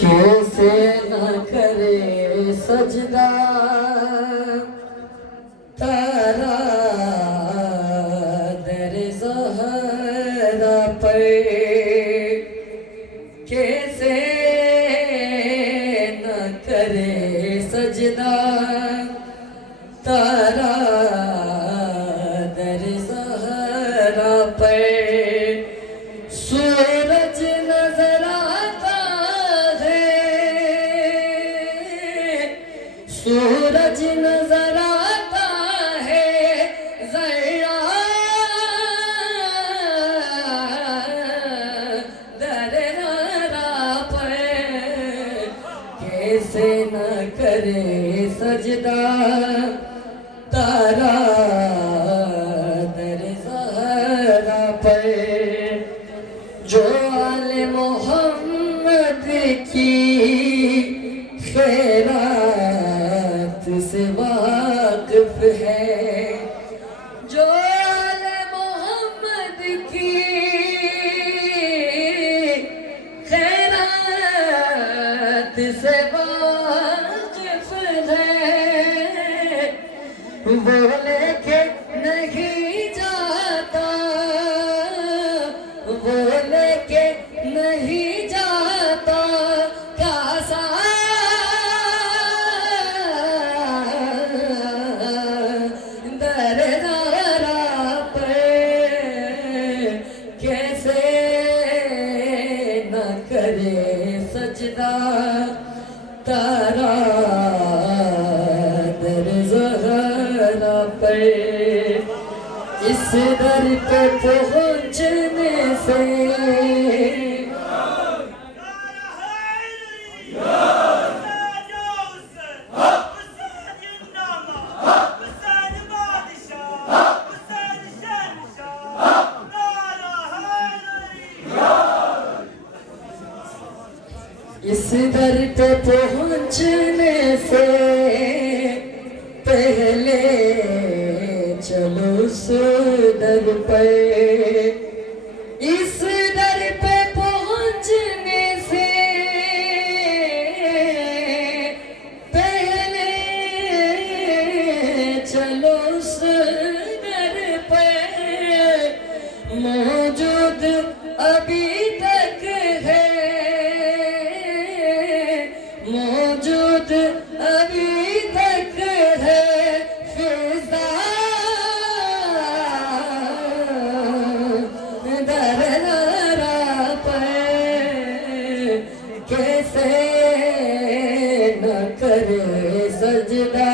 کیسے نہ کرے سجدہ تارا در زہرا پر، کیسے نہ کرے سجدہ تارا در زہرا پر۔ سورج نظر آتا ہے، سورج نظر آتا ہے ذرا در ہرا پر، کیسے نہ کرے سجدہ تارا در زہرا پر۔ جو آل محمد کی خیرات سے واقف ہے، جو آل محمد کی خیرات سے واقف ہے، وہ لے کے نہیں جاتا، وہ لے کے نہیں جاتا کاسا در زہرا پر، کیسے نہ کرے سجدہ تارا در زہرا پر۔ اس در پہ پہنچنے سے اس در پہ پہنچنے سے پہلے چلو اس در پر، اس در پہ پہنچنے سے پہلے چلو اس در پر، موجود ابھی تک ہے، موجود ابھی تک ہے فضا در زہرا پر، کیسے نہ کرے سجدہ